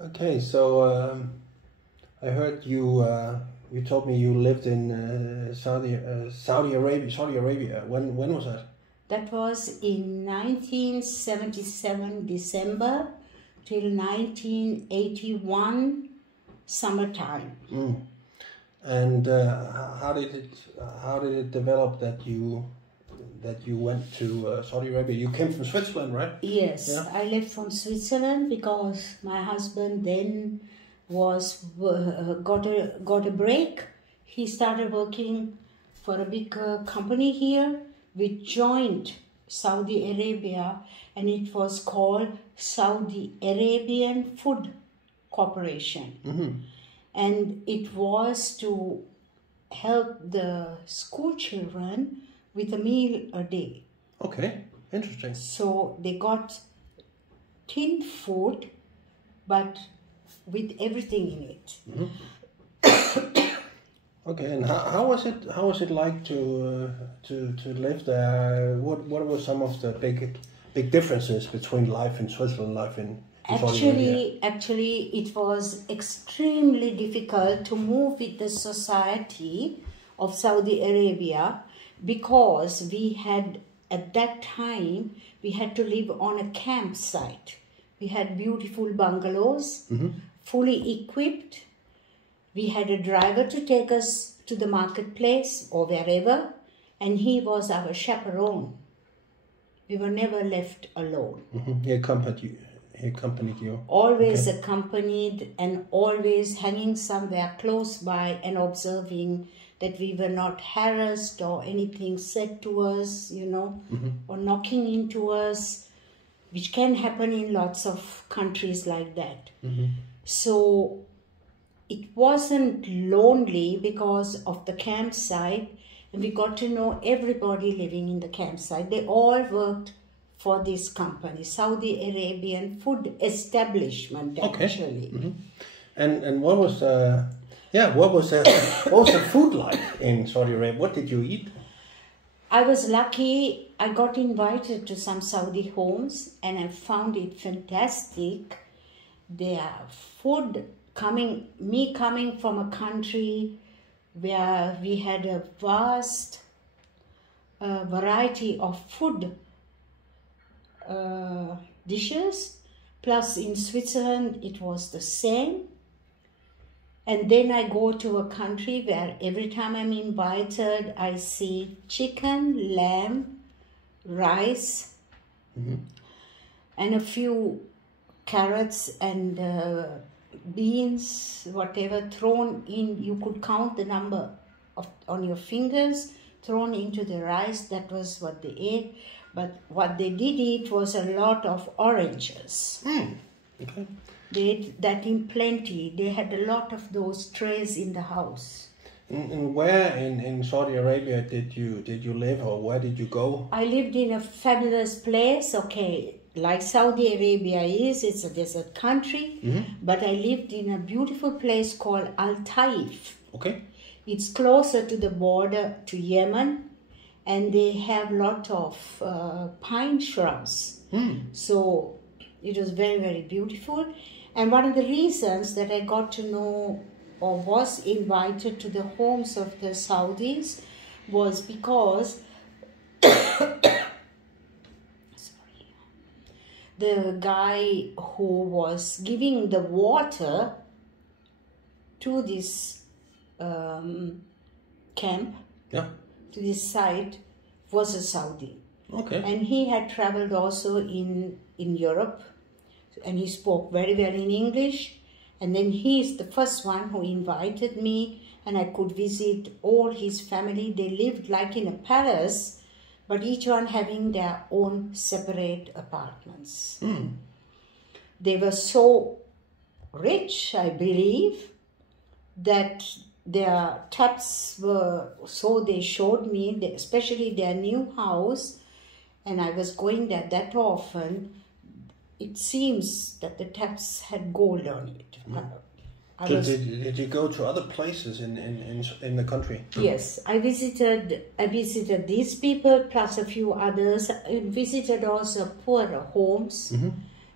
Okay, so I heard you. You told me you lived in Saudi Arabia. Saudi Arabia. When was that? That was in 1977 December till 1981 summertime. Mm. And how did it develop that you went to Saudi Arabia? You came from Switzerland, right? Yes, Yeah. I left from Switzerland because my husband then was got a break. He started working for a big company here. We joined Saudi Arabia, and it was called Saudi Arabian Food Corporation. Mm-hmm. And it was to help the school children with a meal a day. Okay, interesting. So they got tin food, but with everything in it. Mm-hmm. Okay, and how was it? How was it like to live there? What were some of the big differences between life in Switzerland and life in Saudi Arabia? Actually, it was extremely difficult to move with the society of Saudi Arabia because we had, at that time, we had to live on a campsite. We had beautiful bungalows, Mm-hmm. fully equipped. We had a driver to take us to the marketplace or wherever, and he was our chaperone. We were never left alone. Mm-hmm. He accompanied you. Always Okay. accompanied and always hanging somewhere close by and observing that we were not harassed or anything said to us, Mm-hmm. or knocking into us, which can happen in lots of countries like that. Mm-hmm. So it wasn't lonely because of the campsite, and we got to know everybody living in the campsite. They all worked for this company, Saudi Arabian Food Establishment, Okay. actually. Mm-hmm. And what was what was the food like in Saudi Arabia? What did you eat? I was lucky. I got invited to some Saudi homes, and I found it fantastic. Their food coming from a country where we had a vast variety of food dishes, plus in Switzerland it was the same. And then I go to a country where every time I'm invited, I see chicken, lamb, rice, Mm-hmm. and a few carrots and beans, whatever, thrown in. You could count the number on your fingers, thrown into the rice. That was what they ate. But what they did eat was a lot of oranges. Okay. They ate that in plenty. They had a lot of those trays in the house. And where in Saudi Arabia did you live, or where did you go? I lived in a fabulous place, okay, like Saudi Arabia is, it's a desert country, Mm-hmm. but I lived in a beautiful place called Al Taif. Okay. It's closer to the border to Yemen, and they have a lot of pine shrubs. So it was very, very beautiful. And one of the reasons that I got to know or was invited to the homes of the Saudis was because the guy who was giving the water to this camp, Yeah. to this site, was a Saudi. Okay. And he had traveled also in Europe, and he spoke very well in English. And then he is the first one who invited me, and I could visit all his family. They lived like in a palace, but each one having their own separate apartments. They were so rich, I believe, that their taps were, so they showed me, especially their new house, and I was going there that often. It seems that the taps had gold on it. Did you go to other places in the country? Yes, I visited these people plus a few others. I visited also poorer homes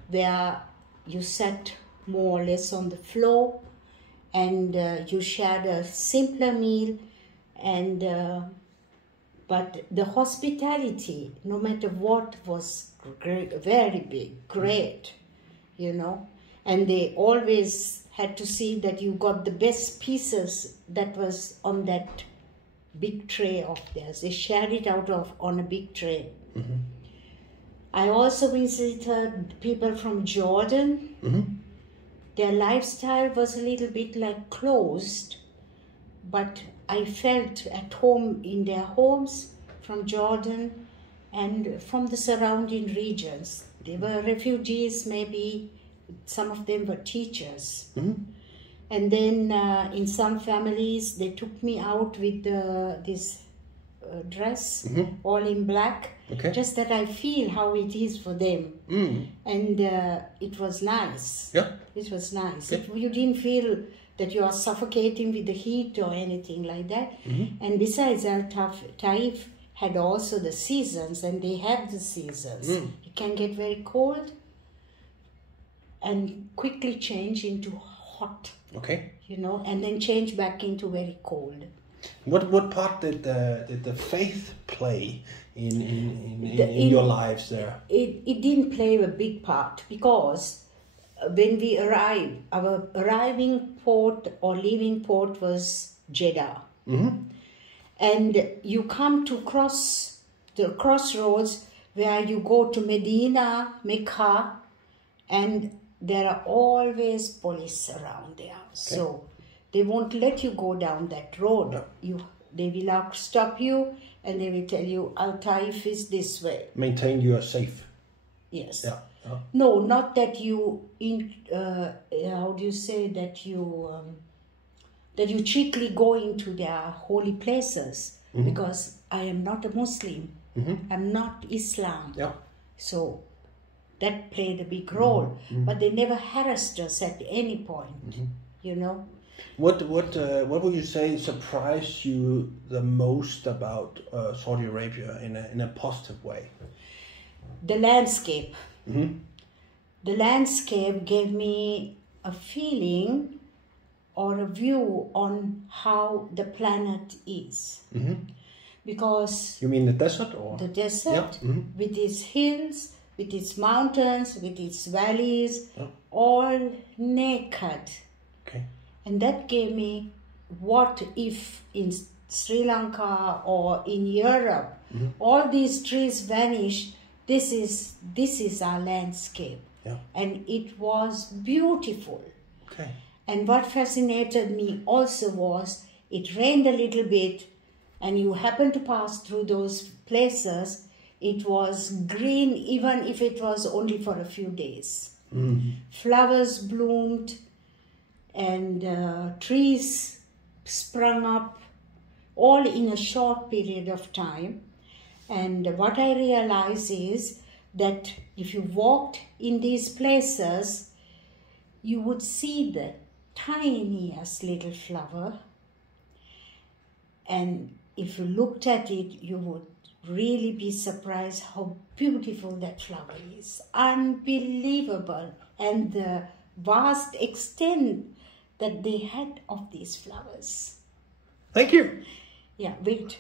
where you sat more or less on the floor, and you shared a simpler meal, and but the hospitality, no matter what, was great, very big, great, you know. And they always had to see that you got the best pieces that was on that big tray of theirs. They shared it on a big tray. Mm-hmm. I also visited people from Jordan. Mm-hmm. Their lifestyle was a little bit like closed, but I felt at home in their homes from Jordan and from the surrounding regions. They were refugees, maybe some of them were teachers. Mm-hmm. And then in some families, they took me out with this dress, mm-hmm. all in black, okay. Just that I feel how it is for them. Mm. And it was nice. Yeah. It was nice. Yeah. You didn't feel that you are suffocating with the heat or anything like that. Mm-hmm. And besides, Taif had also the seasons, and they have the seasons. Mm. It can get very cold and quickly change into hot. Okay. You know, and then change back into very cold. What part did the faith play in your lives there? It didn't play a big part, because when we arrived, our arriving port or leaving port was Jeddah. Mm-hmm. And you come to the crossroads where you go to Medina, Mecca, and there are always police around there. Okay. So they won't let you go down that road. No. They will stop you and they will tell you, Al-Taif is this way. Maintain you are safe. Yes. Yeah. Oh. No, not that you, how do you say, that you cheaply go into their holy places. Mm-hmm. Because I am not a Muslim. Mm-hmm. I'm not Islam. Yeah. So that played a big role. Mm-hmm. But they never harassed us at any point, mm-hmm. you know. What would you say surprised you the most about Saudi Arabia in a positive way? The landscape. Mm-hmm. The landscape gave me a feeling or a view on how the planet is. Mm-hmm. Because... You mean the desert? Or? The desert, yeah. Mm-hmm. With its hills, with its mountains, with its valleys, oh. all naked. Okay. And that gave me, what if in Sri Lanka or in Europe, mm-hmm. all these trees vanish? This is our landscape. Yeah. And it was beautiful. Okay. And what fascinated me also was, it rained a little bit and you happened to pass through those places, it was green even if it was only for a few days. Mm-hmm. Flowers bloomed and trees sprung up all in a short period of time. And what I realized is that if you walked in these places, you would see the tiniest little flower. And if you looked at it, you would really be surprised how beautiful that flower is. Unbelievable. And the vast extent that they had of these flowers. Thank you. Yeah, wait.